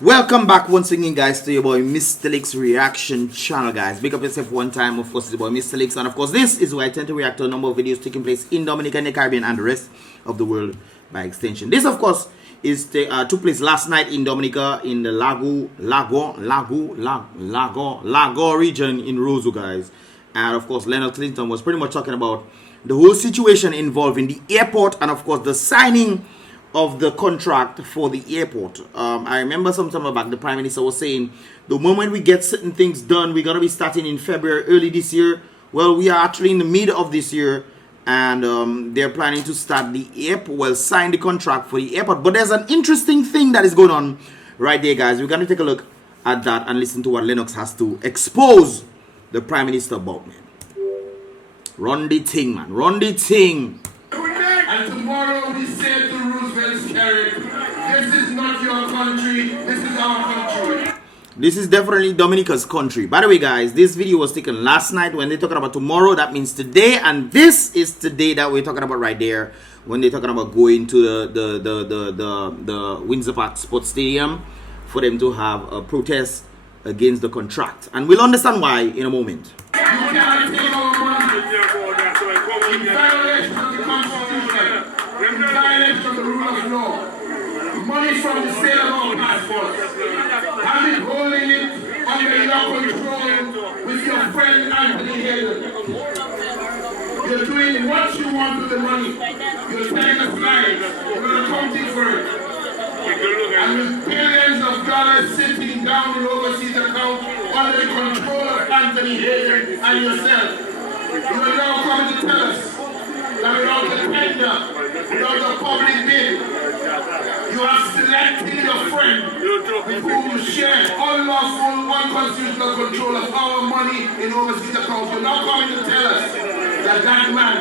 Welcome back once again, guys, to your boy Mystelics reaction channel, guys. Big up yourself one time. Of course, it's your boy Mystelics, and of course, this is where I tend to react to a number of videos taking place in Dominica, the Caribbean, and the rest of the world by extension. This, of course, took place last night in Dominica, in the Lago region in Roseau, guys. And of course, Leonard Clinton was pretty much talking about the whole situation involving the airport and of course the signing of the contract for the airport. I remember some time back the Prime Minister was saying the moment we get certain things done, we're gonna be starting in February, early this year. Well, we are actually in the middle of this year, and they're planning to start the airport, well, sign the contract for the airport. But there's an interesting thing that is going on right there, guys. We're gonna take a look at that and listen to what Lennox has to expose the Prime Minister about, man. Run the thing, man. Run the thing. And tomorrow we say to Roosevelt's carriage, this is not your country, this is our country. This is definitely Dominica's country. By the way, guys, this video was taken last night. When they're talking about tomorrow, that means today. And this is today that we're talking about right there. When they're talking about going to the Windsor Park Sports Stadium for them to have a protest against the contract. And we'll understand why in a moment. You cannot take our money in violation of the Constitution, in violation of the rule of law. Money from the sale of our passports. Have it holding it under your control with your friend Anthony Hayden. You're doing what you want with the money. You're telling us lies. You're going to come for it. And with billions of dollars sitting down in overseas accounts under the control of Anthony Hayden and yourself, you are now coming to tell us that without the tender, without the public bid, you have selected your friend who will share unlawful, unconstitutional control of our money in overseas accounts. You're now coming to tell us that that man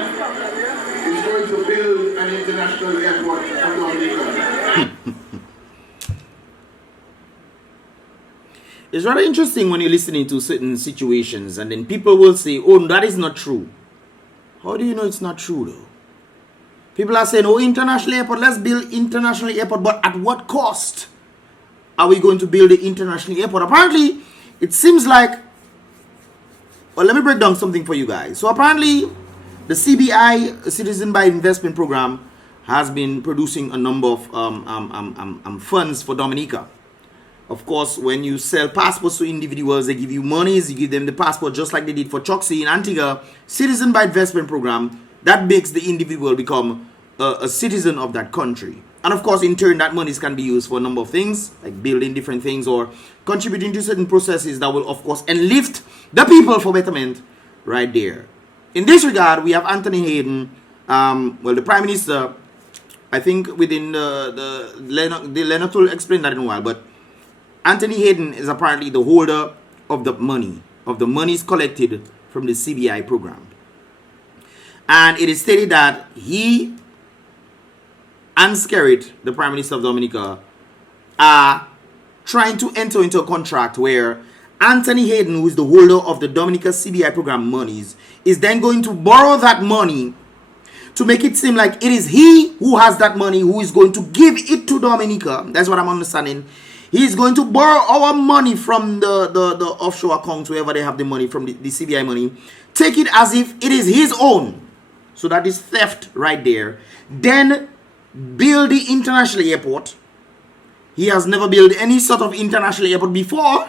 is going to build an international airport for Dominica. It's rather interesting when you're listening to certain situations and then people will say, oh, that is not true. How do you know it's not true though? People are saying, oh, international airport, let's build international airport, but at what cost are we going to build the international airport? Apparently, it seems like, well, let me break down something for you guys. So apparently, the CBI, Citizen by Investment Program, has been producing a number of funds for Dominica. Of course, when you sell passports to individuals, they give you monies, you give them the passport just like they did for Choxy in Antigua. Citizen by Investment Program, that makes the individual become a citizen of that country. And of course, in turn, that monies can be used for a number of things, like building different things or contributing to certain processes that will, of course, enlift the people for betterment right there. In this regard, we have Anthony Hayden, well, the Prime Minister. I think within the Leonard will explain that in a while, but Anthony Hayden is apparently the holder of the monies collected from the CBI program. And it is stated that he and Skerrit, the Prime Minister of Dominica, are trying to enter into a contract where Anthony Hayden, who is the holder of the Dominica CBI program monies, is then going to borrow that money to make it seem like it is he who has that money, who is going to give it to Dominica. That's what I'm understanding. He's going to borrow our money from the offshore accounts, wherever they have the money, from the CBI money. Take it as if it is his own. So that is theft right there. Then build the international airport. He has never built any sort of international airport before,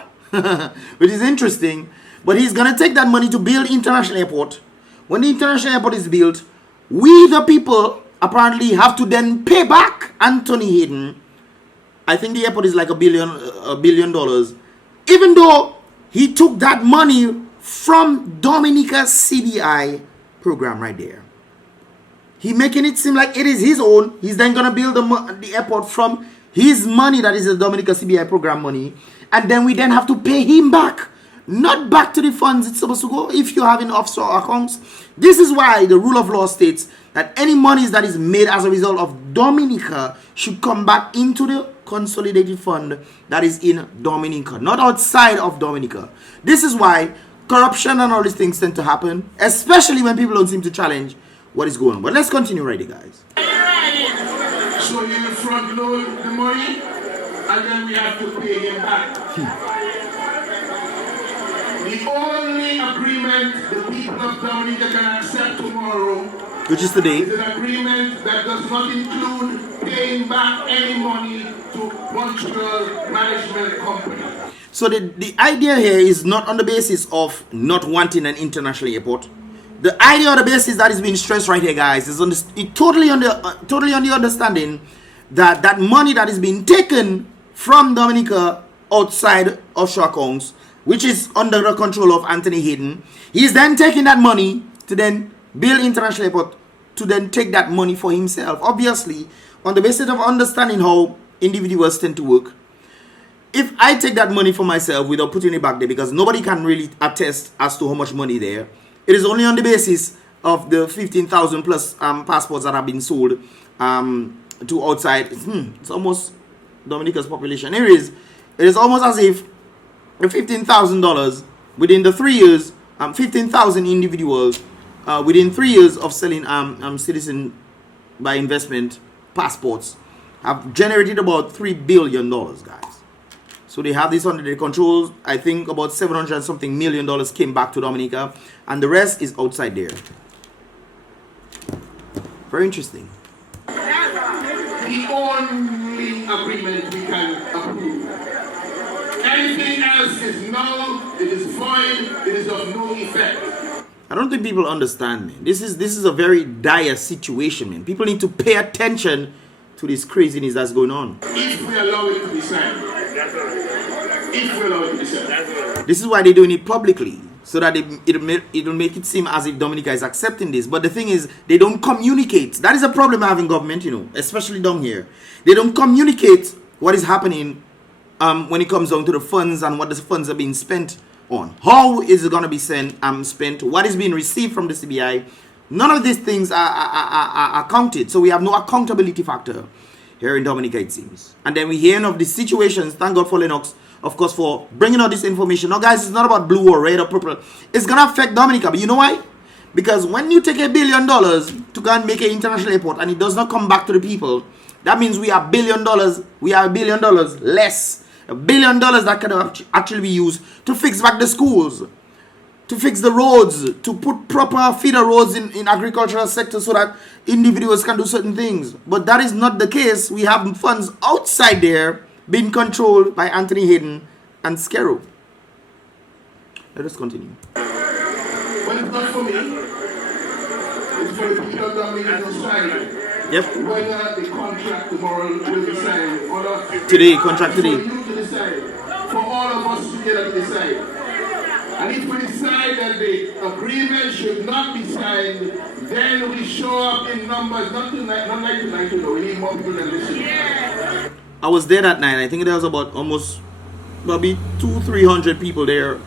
which is interesting. But he's going to take that money to build international airport. When the international airport is built, we the people apparently have to then pay back Anthony Hayden. I think the airport is like $1 billion, even though he took that money from Dominica's CBI program right there. He making it seem like it is his own. He's then gonna build the airport from his money, that is the Dominica CBI program money, and then we then have to pay him back, not back to the funds it's supposed to go if you're having offshore accounts. This is why the rule of law states that any monies that is made as a result of Dominica should come back into the consolidated fund that is in Dominica, not outside of Dominica. This is why corruption and all these things tend to happen, especially when people don't seem to challenge what is going on. But let's continue right here, guys. So you front load the money and then we have to pay him back. The only agreement the people of Dominica can accept tomorrow, which is today, is an agreement that does not include paying back any money to Montreal Management Company. So the idea here is not on the basis of not wanting an international airport. The idea or the basis that is being stressed right here, guys, is totally on the understanding that that money that is being taken from Dominica outside offshore accounts, which is under the control of Anthony Hayden, he's then taking that money to then build international airport, to then take that money for himself. Obviously, on the basis of understanding how individuals tend to work, if I take that money for myself without putting it back there, because nobody can really attest as to how much money there, it is only on the basis of the 15,000 plus passports that have been sold to outside. It's almost Dominica's population. It is almost as if the $15,000 within the 3 years, 15,000 individuals within 3 years of selling citizen by investment passports have generated about $3 billion, guys. So they have this under their control. I think about $700 and something million came back to Dominica, and the rest is outside there. Very interesting. The only agreement we can approve. Anything else is null, it is void, it is of no effect. I don't think people understand, man. This is a very dire situation, man. People need to pay attention to this craziness that's going on. If we allow it to be signed. If we allow it to be signed. This is why they're doing it publicly, so that it'll make it seem as if Dominica is accepting this. But the thing is, they don't communicate. That is a problem having government, you know, especially down here. They don't communicate what is happening when it comes down to the funds and what the funds are being spent on. How is it going to be spent? What is being received from the CBI? None of these things are counted. So we have no accountability factor here in Dominica, it seems. And then we hear of these situations. Thank God for Lennox, of course, for bringing all this information. Now, guys, it's not about blue or red or purple. It's going to affect Dominica. But you know why? Because when you take $1 billion to go and make an international airport and it does not come back to the people, that means we are $1 billion. We are $1 billion less. $1 billion that can actually be used to fix back the schools, to fix the roads, to put proper feeder roads in agricultural sector so that individuals can do certain things. But that is not the case. We have funds outside there being controlled by Anthony Hayden and Skero. Let us continue. Well, it's not for me. It's for the people of Dominica to sign. Yep. Whether the contract tomorrow will be signed or not. Today, contract today. For you to decide. For all of us together to decide. And if we decide that the agreement should not be signed, then we show up in numbers, not like tonight, you know, we need more people than this. Yeah. I was there that night. I think there was about almost maybe 200-300 people there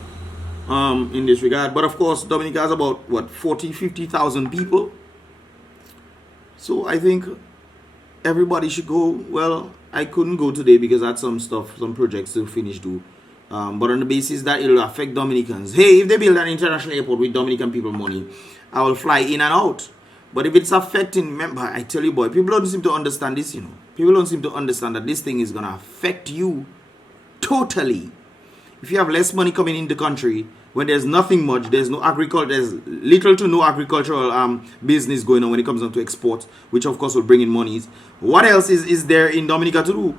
in this regard. But of course, Dominica has about, what, 40,000-50,000 people. So I think everybody should go. Well, I couldn't go today because I had some stuff, some projects to finish do. But on the basis that it'll affect Dominicans. Hey, if they build an international airport with Dominican people money, I will fly in and out. But if it's affecting, remember, I tell you, boy, people don't seem to understand this, you know. People don't seem to understand that this thing is going to affect you totally. If you have less money coming in the country, when there's nothing much, there's no agriculture, there's little to no agricultural business going on when it comes down to exports, which of course will bring in monies. What else is there in Dominica to do?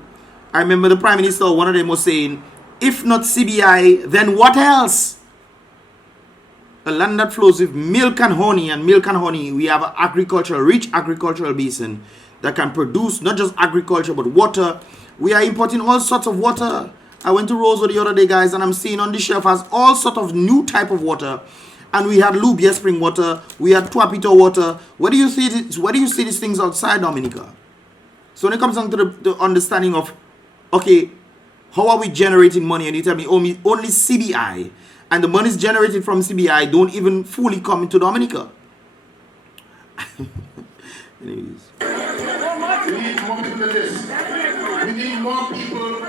I remember the Prime Minister, one of them was saying, if not CBI, then what else? A land that flows with milk and honey, we have an agricultural, rich agricultural basin that can produce not just agriculture but water. We are importing all sorts of water. I went to Rosewood the other day, guys, and I'm seeing on the shelf has all sorts of new type of water. And we had Lubia spring water, we had Tuapito water. Where do you see this? Where do you see these things outside Dominica? So when it comes down to the understanding of, okay, how are we generating money? And you tell me only CBI, and the monies generated from CBI don't even fully come into Dominica. Anyways. We need more people than this. We need more people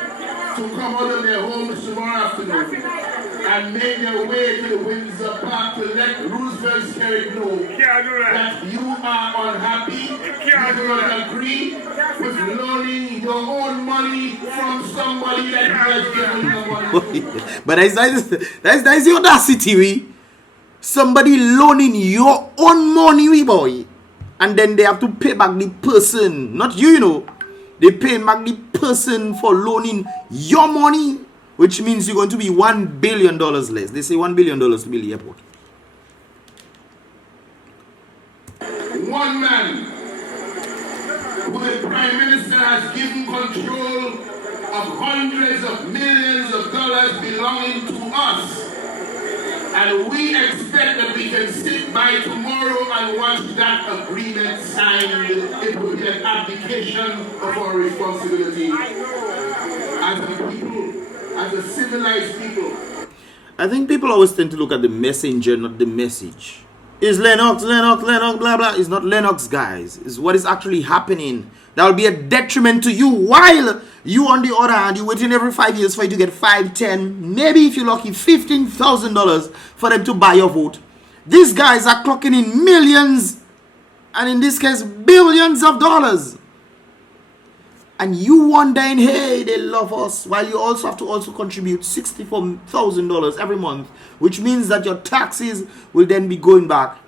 to come out of their homes tomorrow afternoon. and made their way to the Windsor Park to let Roosevelt Skerritt know that you are unhappy, you do not agree with loaning your own money from somebody that has given you money to. But that's the audacity, we. Somebody loaning your own money, we boy. And then they have to pay back the person, not you, you know. They pay back the person for loaning your money, which means you're going to be $1 billion less. They say $1 billion to build the airport. One man who the Prime Minister has given control of hundreds of millions of dollars belonging to us. And we expect that we can sit by tomorrow and watch that agreement signed. It will be an abdication of our responsibility as a people, as a civilized people. I think people always tend to look at the messenger, not the message. Is Lennox, blah, blah. It's not Lennox, guys. It's what is actually happening. That will be a detriment to you, while you, on the other hand, you're waiting every 5 years for you to get 5, 10, maybe if you're lucky, $15,000 for them to buy your vote. These guys are clocking in millions, and in this case, billions of dollars. And you wondering, hey, they love us, while you also have to also contribute $64,000 every month, which means that your taxes will then be going back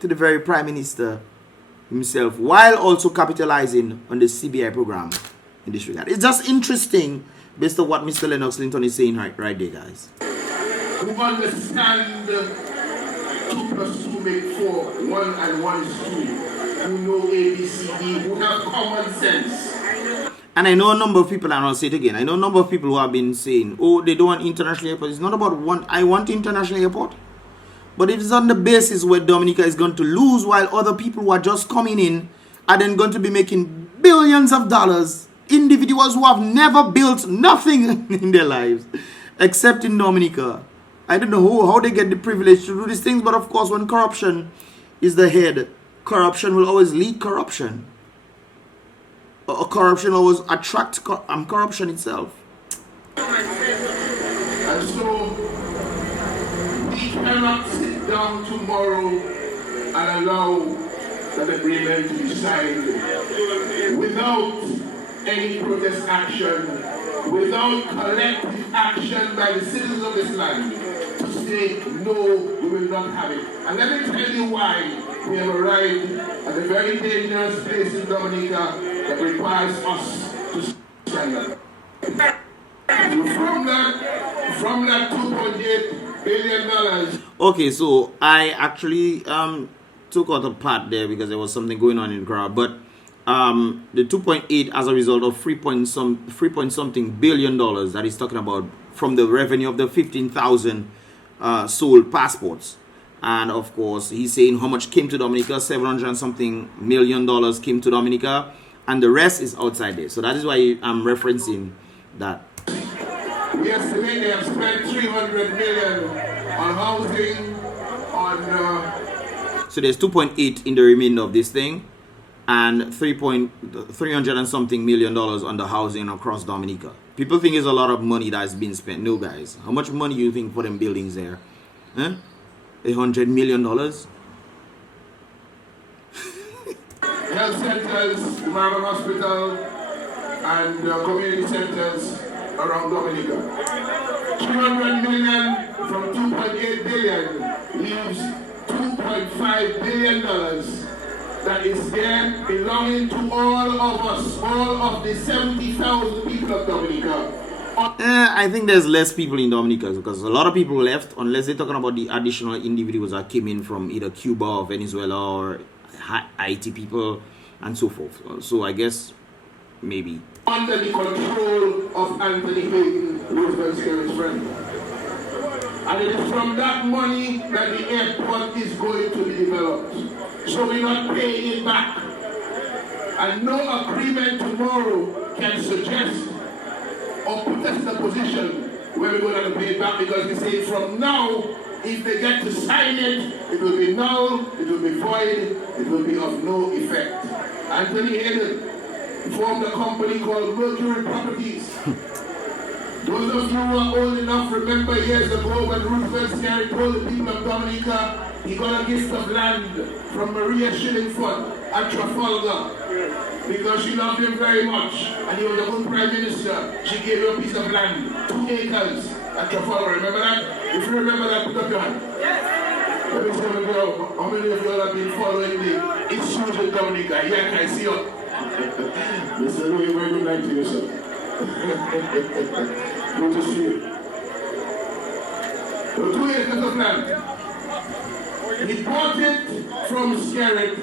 to the very Prime Minister himself, while also capitalizing on the CBI program in this regard. It's just interesting based on what Mr. Lennox Linton is saying right there, guys. Who understand 2 plus 2 make 4, 1 and 1 is 2, who know ABCD, who have common sense. And I know a number of people, and I'll say it again, I know a number of people who have been saying, oh, they don't want international airport. It's not about I want international airport. But it is on the basis where Dominica is going to lose, while other people who are just coming in are then going to be making billions of dollars. Individuals who have never built nothing in their lives, except in Dominica. I don't know how they get the privilege to do these things, but of course, when corruption is the head, corruption will always lead corruption. Corruption always attracts corruption itself. And so, we cannot sit down tomorrow and allow that agreement to be signed without any protest action, without collective action by the citizens of this land to say, no, we will not have it. And let me tell you why we have arrived at a very dangerous place in Dominica that requires us to stand up. From that $2.8 billion. Okay, so I actually took out a part there because there was something going on in the crowd, but the 2.8 as a result of 3 point something billion dollars that he's talking about from the revenue of the 15,000 sold passports. And of course, he's saying how much came to Dominica, $700 and something million came to Dominica, and the rest is outside there. So that is why I'm referencing that. We estimate they have spent $300 million on housing, on... So there's 2.8 in the remainder of this thing, and 300 and something million on the housing across Dominica. People think it's a lot of money that's been spent. No, guys. How much money do you think for them buildings there? Huh? $100 million? Health centers, Marble Hospital, and community centers around Dominica. $200 million from $2.8 billion leaves $2.5 billion that is there belonging to all of us, all of the 70,000 people of Dominica. I think there's less people in Dominica because a lot of people left, unless they're talking about the additional individuals that came in from either Cuba or Venezuela or Haiti people and so forth. So I guess maybe. Under the control of Anthony Hayden, Roosevelt Skerritt's friend. And it is from that money that the airport is going to be developed. So we're not paying it back. And no agreement tomorrow can suggest or put us in a position where we're going to pay it back, because we say from now, if they get to sign it, it will be null, it will be void, it will be of no effect. Anthony Hayden formed a company called Mercury Properties Those of you who are old enough remember years ago when Roosevelt Scary told the people of Dominica he got a gift of land from Maria Shillingford at Trafalgar. Because she loved him very much and he was a good prime minister. She gave him a piece of land, 2 acres at Trafalgar. Remember that? If you remember that, put up your hand. Yes. Let me tell you, girl, how many of you have been following the issues with Dominica? Yeah, I see you. Mr. Louis, very good night to you, sir. Good to see you. So 2 acres of land. He bought it from Skerrit.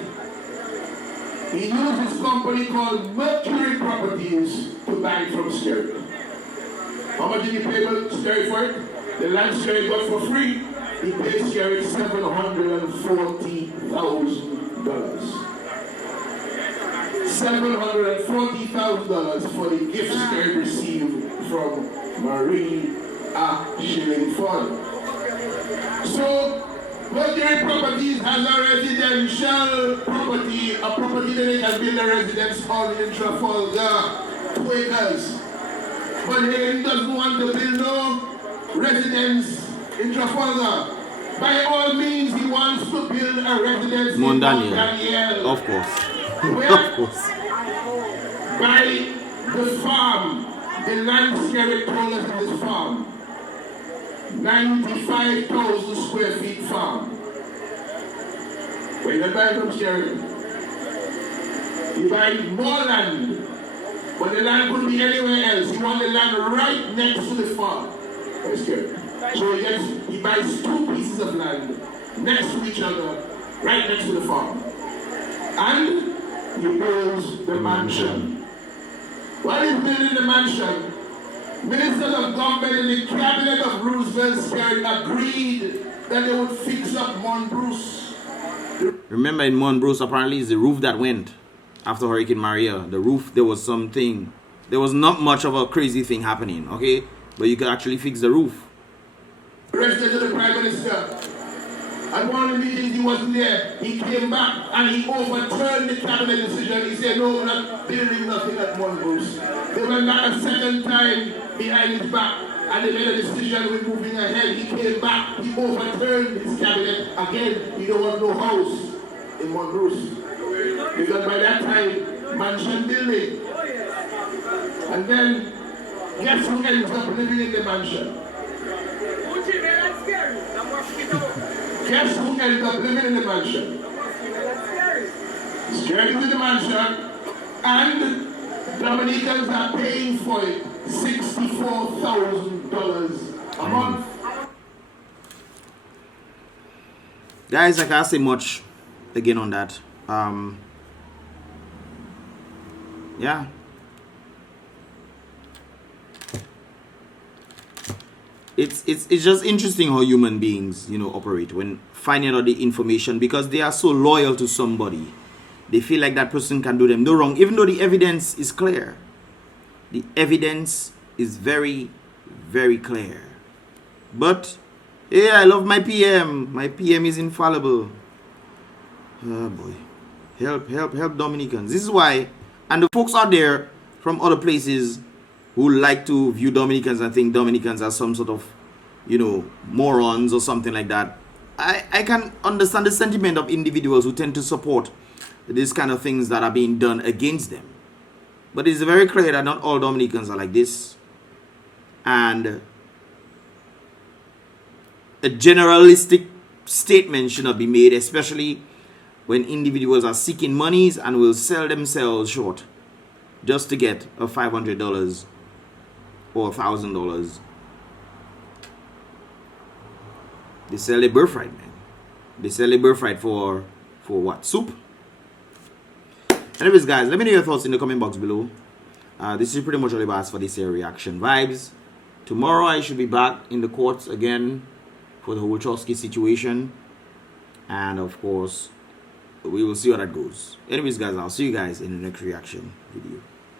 He used his company called Mercury Properties to buy it from Skerrit. How much did he pay Skerrit for it? The land Skerrit got for free. He paid Skerrit $740,000. $740,000 for the gift Skerrit received from Marie Shillingford. So, Mercury Properties has a residential property, a property that they can build a residence on in Trafalgar, 2 acres. But he doesn't want to build no residence in Trafalgar. By all means, he wants to build a residence in Mount Daniel. Of course. Where? Of course. By the farm, the land Skerrit told us in this farm. 95,000 square feet farm. When you buy from Skerrit, you buy more land, but the land couldn't be anywhere else. You want the land right next to the farm. So he buys 2 pieces of land next to each other, right next to the farm. And he builds the mansion. While he's building the mansion, ministers of government in the cabinet of Roosevelt Skerrit agreed that they would fix up Mount Bruce. Remember in Mount Bruce, apparently it's the roof that went after Hurricane Maria. The roof, there was something. There was not much of a crazy thing happening, okay? But you could actually fix the roof. President of the Prime Minister, at one of the meetings he wasn't there. He came back and he overturned the cabinet decision. He said, no, we're not building nothing at Mount Bruce. They went back a second time behind his back and they made a decision with moving ahead. He came back, he overturned his cabinet again. He don't want no house in Mount Bruce. Because by that time, mansion building. And then, guess who ends up living in the mansion? Guess who ends up living in the mansion? Skerrit in the mansion, and Dominicans are paying for it $64,000 a month. Guys, I can't say much again on that. Yeah. It's just interesting how human beings, operate when finding out the information, because they are so loyal to somebody. They feel like that person can do them no wrong, even though the evidence is clear. The evidence is very, very clear. But, yeah, I love my PM. My PM is infallible. Oh, boy. Help Dominicans. This is why, and the folks out there from other places who like to view Dominicans and think Dominicans are some sort of, morons or something like that. I can understand the sentiment of individuals who tend to support these kind of things that are being done against them. But it's very clear that not all Dominicans are like this. And a generalistic statement should not be made, especially when individuals are seeking monies and will sell themselves short just to get a $500 or $1,000. They sell their birthright, man. They sell their birthright for what? Soup? Anyways, guys, let me know your thoughts in the comment box below. This is pretty much all I've asked for this here reaction vibes. Tomorrow I should be back in the courts again for the whole Chosky situation. And of course, we will see how that goes. Anyways, guys, I'll see you guys in the next reaction video.